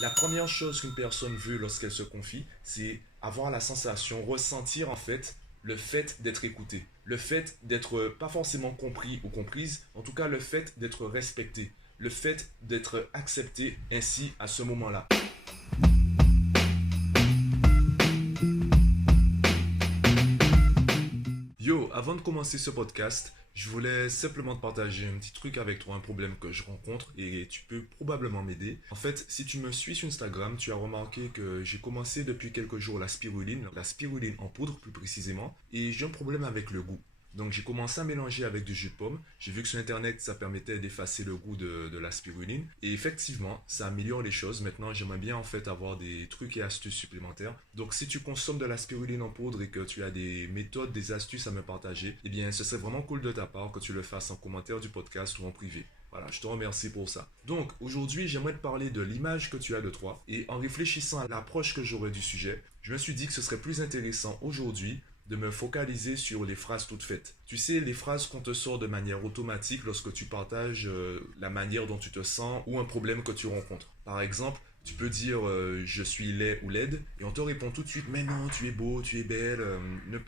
La première chose qu'une personne veut lorsqu'elle se confie, c'est avoir la sensation, ressentir en fait le fait d'être écouté, le fait d'être pas forcément compris ou comprise, en tout cas le fait d'être respecté, le fait d'être accepté ainsi à ce moment-là. Yo, avant de commencer ce podcast, je voulais simplement te partager un petit truc avec toi, un problème que je rencontre et tu peux probablement m'aider. En fait, si tu me suis sur Instagram, tu as remarqué que j'ai commencé depuis quelques jours la spiruline en poudre plus précisément, et j'ai un problème avec le goût. Donc j'ai commencé à mélanger avec du jus de pomme. J'ai vu que sur internet ça permettait d'effacer le goût de la spiruline. Et effectivement, ça améliore les choses. Maintenant, j'aimerais bien en fait avoir des trucs et astuces supplémentaires. Donc si tu consommes de la spiruline en poudre et que tu as des méthodes, des astuces à me partager, eh bien ce serait vraiment cool de ta part que tu le fasses en commentaire du podcast ou en privé. Voilà, je te remercie pour ça. Donc aujourd'hui, j'aimerais te parler de l'image que tu as de toi. Et en réfléchissant à l'approche que j'aurais du sujet, je me suis dit que ce serait plus intéressant aujourd'hui de me focaliser sur les phrases toutes faites. Tu sais, les phrases qu'on te sort de manière automatique lorsque tu partages la manière dont tu te sens ou un problème que tu rencontres. Par exemple, tu peux dire je suis laid ou laide et on te répond tout de suite mais non, tu es beau, tu es belle,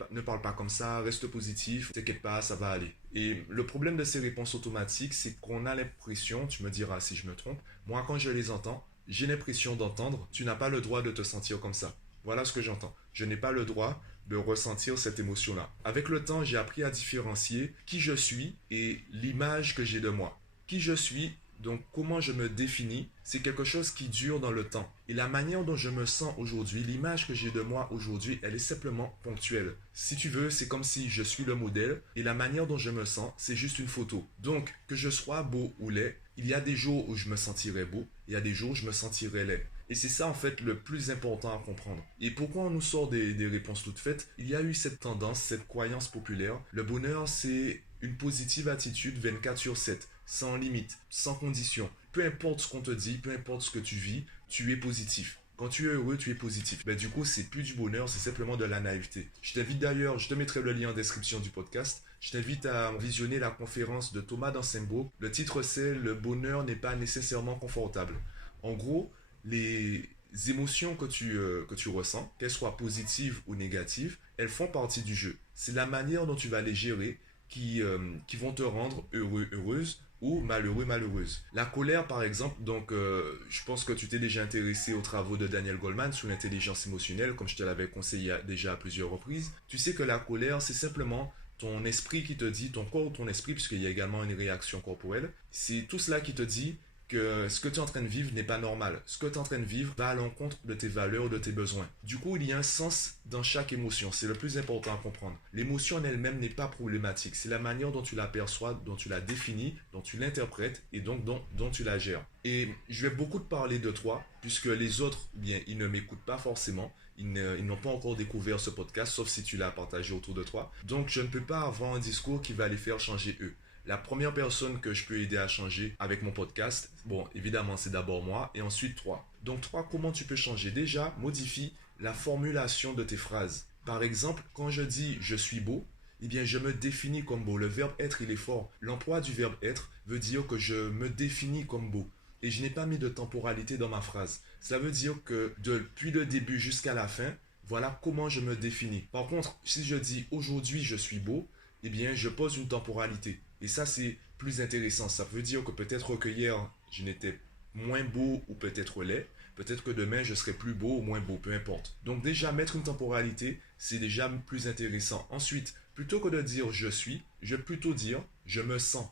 ne parle pas comme ça, reste positif, t'inquiète pas, ça va aller. Et le problème de ces réponses automatiques, c'est qu'on a l'impression, tu me diras si je me trompe, moi quand je les entends, j'ai l'impression d'entendre tu n'as pas le droit de te sentir comme ça. Voilà ce que j'entends. Je n'ai pas le droit de ressentir cette émotion-là. Avec le temps, j'ai appris à différencier qui je suis et l'image que j'ai de moi. Qui je suis, donc comment je me définis, c'est quelque chose qui dure dans le temps. Et la manière dont je me sens aujourd'hui, l'image que j'ai de moi aujourd'hui, elle est simplement ponctuelle. Si tu veux, c'est comme si je suis le modèle et la manière dont je me sens, c'est juste une photo. Donc, que je sois beau ou laid, il y a des jours où je me sentirai beau, il y a des jours où je me sentirai laid. Et c'est ça en fait le plus important à comprendre. Et pourquoi on nous sort des réponses toutes faites? Il y a eu cette tendance, cette croyance populaire. Le bonheur, c'est une positive attitude 24 sur 7, sans limite, sans condition. Peu importe ce qu'on te dit, peu importe ce que tu vis, tu es positif. Quand tu es heureux, tu es positif. Ben, du coup, c'est plus du bonheur, c'est simplement de la naïveté. Je t'invite d'ailleurs, je te mettrai le lien en description du podcast. Je t'invite à visionner la conférence de Thomas Dansembo. Le titre c'est Le bonheur n'est pas nécessairement confortable. En gros, les émotions que tu ressens, qu'elles soient positives ou négatives, elles font partie du jeu. C'est la manière dont tu vas les gérer qui vont te rendre heureux, heureuse ou malheureux, malheureuse. La colère, par exemple, donc je pense que tu t'es déjà intéressé aux travaux de Daniel Goleman sur l'intelligence émotionnelle, comme je te l'avais conseillé déjà à plusieurs reprises. Tu sais que la colère, c'est simplement ton esprit qui te dit, ton corps ou ton esprit, puisqu'il y a également une réaction corporelle, c'est tout cela qui te dit que ce que tu es en train de vivre n'est pas normal. Ce que tu es en train de vivre va à l'encontre de tes valeurs, de tes besoins. Du coup, il y a un sens dans chaque émotion. C'est le plus important à comprendre. L'émotion en elle-même n'est pas problématique. C'est la manière dont tu la perçois, dont tu la définis, dont tu l'interprètes et donc dont tu la gères. Et je vais beaucoup te parler de toi, puisque les autres, eh bien, ils ne m'écoutent pas forcément. Ils n'ont pas encore découvert ce podcast, sauf si tu l'as partagé autour de toi. Donc, je ne peux pas avoir un discours qui va les faire changer eux. La première personne que je peux aider à changer avec mon podcast, bon, évidemment, c'est d'abord moi et ensuite toi. Donc, toi, comment tu peux changer? Déjà, modifie la formulation de tes phrases. Par exemple, quand je dis je suis beau, eh bien, je me définis comme beau. Le verbe être, il est fort. L'emploi du verbe être veut dire que je me définis comme beau. Et je n'ai pas mis de temporalité dans ma phrase. Cela veut dire que depuis le début jusqu'à la fin, voilà comment je me définis. Par contre, si je dis aujourd'hui je suis beau, eh bien, je pose une temporalité. Et ça, c'est plus intéressant. Ça veut dire que peut-être que hier, je n'étais moins beau ou peut-être laid. Peut-être que demain, je serai plus beau ou moins beau, peu importe. Donc déjà, mettre une temporalité, c'est déjà plus intéressant. Ensuite, plutôt que de dire je suis, je vais plutôt dire je me sens.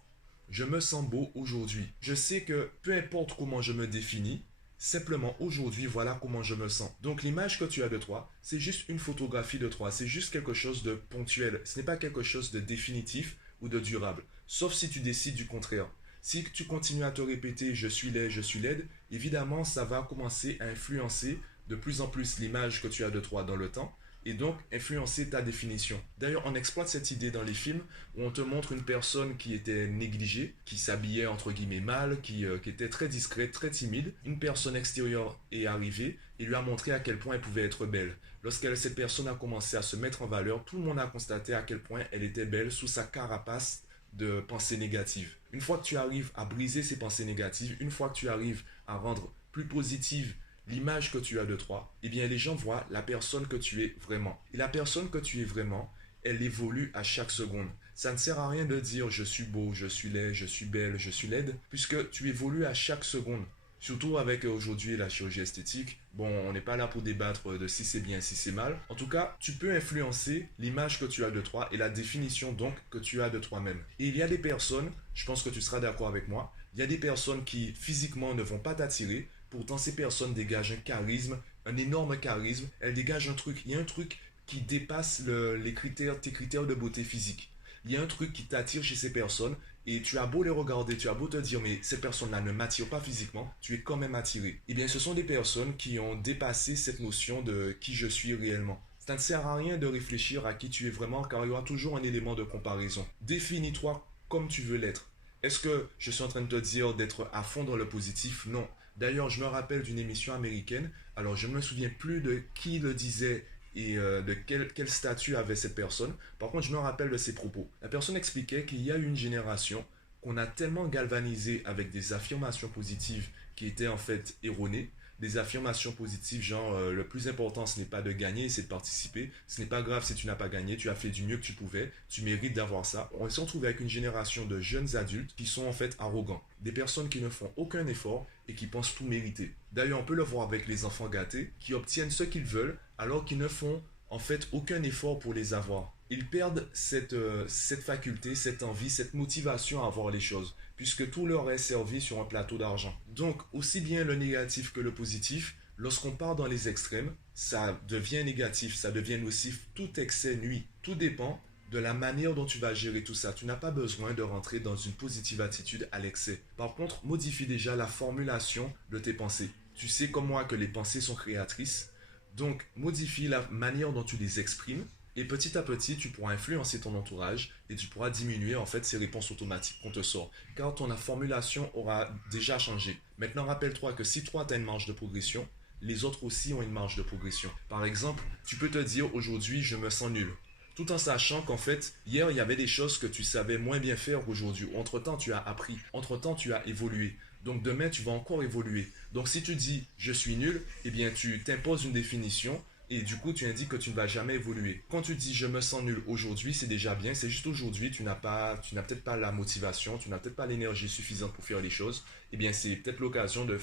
Je me sens beau aujourd'hui. Je sais que peu importe comment je me définis, simplement aujourd'hui, voilà comment je me sens. Donc l'image que tu as de toi, c'est juste une photographie de toi. C'est juste quelque chose de ponctuel. Ce n'est pas quelque chose de définitif ou de durable. Sauf si tu décides du contraire. Si tu continues à te répéter je suis laide, évidemment ça va commencer à influencer de plus en plus l'image que tu as de toi dans le temps et donc influencer ta définition. D'ailleurs, on exploite cette idée dans les films où on te montre une personne qui était négligée, qui s'habillait entre guillemets mal, qui était très discrète, très timide. Une personne extérieure est arrivée et lui a montré à quel point elle pouvait être belle. Lorsque cette personne a commencé à se mettre en valeur, tout le monde a constaté à quel point elle était belle sous sa carapace de pensées négatives. Une fois que tu arrives à briser ces pensées négatives, une fois que tu arrives à rendre plus positive l'image que tu as de toi, eh bien les gens voient la personne que tu es vraiment. Et la personne que tu es vraiment, elle évolue à chaque seconde. Ça ne sert à rien de dire je suis beau, je suis laid, je suis belle, je suis laide, puisque tu évolues à chaque seconde. Surtout avec aujourd'hui la chirurgie esthétique. Bon, on n'est pas là pour débattre de si c'est bien, si c'est mal. En tout cas, tu peux influencer l'image que tu as de toi et la définition donc que tu as de toi-même. Et il y a des personnes, je pense que tu seras d'accord avec moi, il y a des personnes qui physiquement ne vont pas t'attirer. Pourtant, ces personnes dégagent un charisme, un énorme charisme. Elles dégagent un truc. Il y a un truc qui dépasse les critères, tes critères de beauté physique. Il y a un truc qui t'attire chez ces personnes et tu as beau les regarder, tu as beau te dire mais cette personne-là ne m'attire pas physiquement, tu es quand même attiré. Eh bien ce sont des personnes qui ont dépassé cette notion de qui je suis réellement. Ça ne sert à rien de réfléchir à qui tu es vraiment car il y aura toujours un élément de comparaison. Définis-toi comme tu veux l'être. Est-ce que je suis en train de te dire d'être à fond dans le positif? Non. D'ailleurs, je me rappelle d'une émission américaine, alors je ne me souviens plus de qui le disait et de quel statut avait cette personne. Par contre, je me rappelle de ses propos. La personne expliquait qu'il y a eu une génération qu'on a tellement galvanisée avec des affirmations positives qui étaient en fait erronées. Des affirmations positives genre le plus important ce n'est pas de gagner, c'est de participer. Ce n'est pas grave si tu n'as pas gagné, tu as fait du mieux que tu pouvais, tu mérites d'avoir ça. On s'est retrouvé avec une génération de jeunes adultes qui sont en fait arrogants. Des personnes qui ne font aucun effort et qui pensent tout mériter. D'ailleurs, on peut le voir avec les enfants gâtés qui obtiennent ce qu'ils veulent alors qu'ils ne font en fait aucun effort pour les avoir. Ils perdent cette faculté, cette envie, cette motivation à avoir les choses, puisque tout leur est servi sur un plateau d'argent. Donc, aussi bien le négatif que le positif, lorsqu'on part dans les extrêmes, ça devient négatif, ça devient nocif, tout excès nuit. Tout dépend de la manière dont tu vas gérer tout ça. Tu n'as pas besoin de rentrer dans une positive attitude à l'excès. Par contre, modifie déjà la formulation de tes pensées. Tu sais comme moi que les pensées sont créatrices, donc modifie la manière dont tu les exprimes et petit à petit, tu pourras influencer ton entourage et tu pourras diminuer en fait ces réponses automatiques qu'on te sort. Car ton formulation aura déjà changé. Maintenant, rappelle-toi que si toi, tu as une marge de progression, les autres aussi ont une marge de progression. Par exemple, tu peux te dire aujourd'hui, je me sens nul. Tout en sachant qu'en fait, hier, il y avait des choses que tu savais moins bien faire qu'aujourd'hui. Entre-temps, tu as appris. Entre-temps, tu as évolué. Donc demain, tu vas encore évoluer. Donc si tu dis je suis nul, eh bien tu t'imposes une définition et du coup tu indiques que tu ne vas jamais évoluer. Quand tu dis je me sens nul aujourd'hui, c'est déjà bien, c'est juste aujourd'hui, tu n'as peut-être pas la motivation, tu n'as peut-être pas l'énergie suffisante pour faire les choses. Eh bien c'est peut-être l'occasion de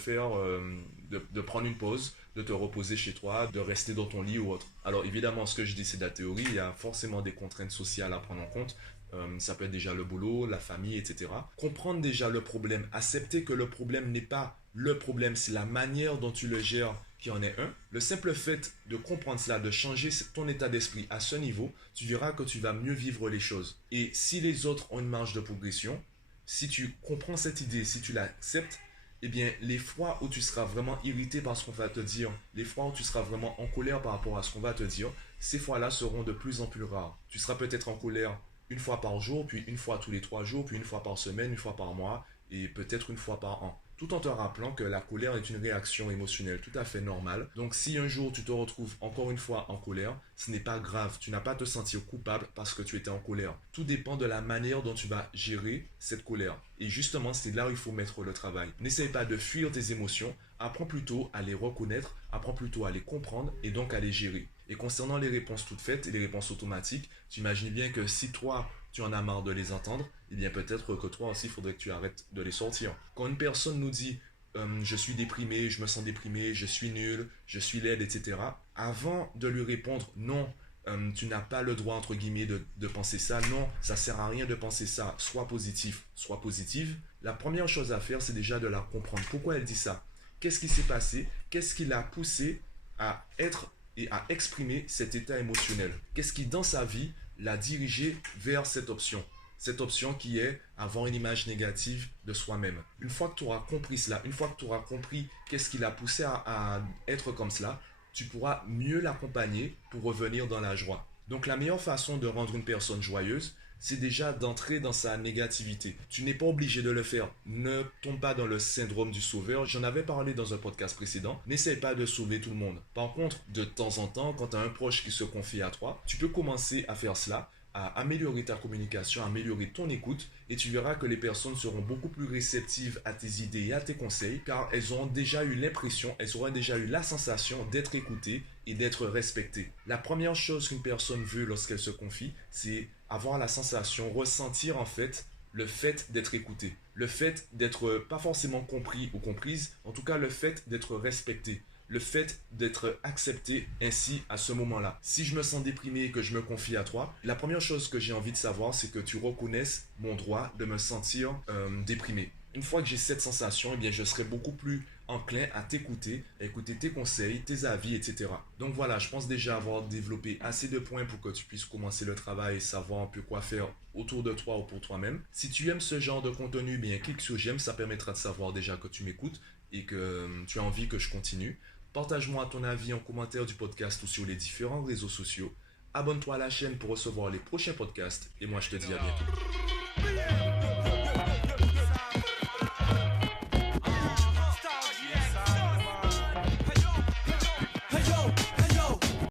de prendre une pause, de te reposer chez toi, de rester dans ton lit ou autre. Alors évidemment, ce que je dis c'est de la théorie, il y a forcément des contraintes sociales à prendre en compte. Ça peut être déjà le boulot, la famille, etc. Comprendre déjà le problème, accepter que le problème n'est pas le problème, c'est la manière dont tu le gères qui en est un. Le simple fait de comprendre cela, de changer ton état d'esprit à ce niveau, tu verras que tu vas mieux vivre les choses. Et si les autres ont une marge de progression, si tu comprends cette idée, si tu l'acceptes, eh bien, les fois où tu seras vraiment irrité par ce qu'on va te dire, les fois où tu seras vraiment en colère par rapport à ce qu'on va te dire, ces fois-là seront de plus en plus rares. Tu seras peut-être en colère une fois par jour, puis une fois tous les 3 jours, puis une fois par semaine, une fois par mois, et peut-être une fois par an. Tout en te rappelant que la colère est une réaction émotionnelle tout à fait normale. Donc si un jour tu te retrouves encore une fois en colère, ce n'est pas grave. Tu n'as pas à te sentir coupable parce que tu étais en colère. Tout dépend de la manière dont tu vas gérer cette colère. Et justement, c'est là où il faut mettre le travail. N'essaye pas de fuir tes émotions. Apprends plutôt à les reconnaître, apprends plutôt à les comprendre et donc à les gérer. Et concernant les réponses toutes faites et les réponses automatiques, tu imagines bien que si toi, tu en as marre de les entendre, eh bien peut-être que toi aussi, il faudrait que tu arrêtes de les sortir. Quand une personne nous dit je suis déprimé, je me sens déprimé, je suis nul, je suis laide, etc. Avant de lui répondre non, tu n'as pas le droit, entre guillemets, de penser ça. Non, ça sert à rien de penser ça. Sois positif, sois positive. La première chose à faire, c'est déjà de la comprendre. Pourquoi elle dit ça? Qu'est-ce qui s'est passé? Qu'est-ce qui l'a poussé à être et à exprimer cet état émotionnel? Qu'est-ce qui, dans sa vie, l'a dirigé vers cette option? Cette option qui est avoir une image négative de soi-même. Une fois que tu auras compris cela, une fois que tu auras compris qu'est-ce qui l'a poussé à être comme cela, tu pourras mieux l'accompagner pour revenir dans la joie. Donc la meilleure façon de rendre une personne joyeuse, c'est déjà d'entrer dans sa négativité. Tu n'es pas obligé de le faire. Ne tombe pas dans le syndrome du sauveur. J'en avais parlé dans un podcast précédent. N'essaye pas de sauver tout le monde. Par contre, de temps en temps, quand tu as un proche qui se confie à toi, tu peux commencer à faire cela. à améliorer ta communication, à améliorer ton écoute et tu verras que les personnes seront beaucoup plus réceptives à tes idées et à tes conseils car elles auront déjà eu l'impression, elles auront déjà eu la sensation d'être écoutées et d'être respectées. La première chose qu'une personne veut lorsqu'elle se confie, c'est avoir la sensation, ressentir en fait le fait d'être écouté, le fait d'être pas forcément compris ou comprise, en tout cas le fait d'être respecté, le fait d'être accepté ainsi à ce moment-là. Si je me sens déprimé et que je me confie à toi, la première chose que j'ai envie de savoir, c'est que tu reconnaisses mon droit de me sentir déprimé. Une fois que j'ai cette sensation, eh bien, je serai beaucoup plus enclin à t'écouter, à écouter tes conseils, tes avis, etc. Donc voilà, je pense déjà avoir développé assez de points pour que tu puisses commencer le travail et savoir un peu quoi faire autour de toi ou pour toi-même. Si tu aimes ce genre de contenu, bien clique sur j'aime, ça permettra de savoir déjà que tu m'écoutes et que tu as envie que je continue. Partage-moi ton avis en commentaire du podcast ou sur les différents réseaux sociaux. Abonne-toi à la chaîne pour recevoir les prochains podcasts et moi je te dis à bientôt.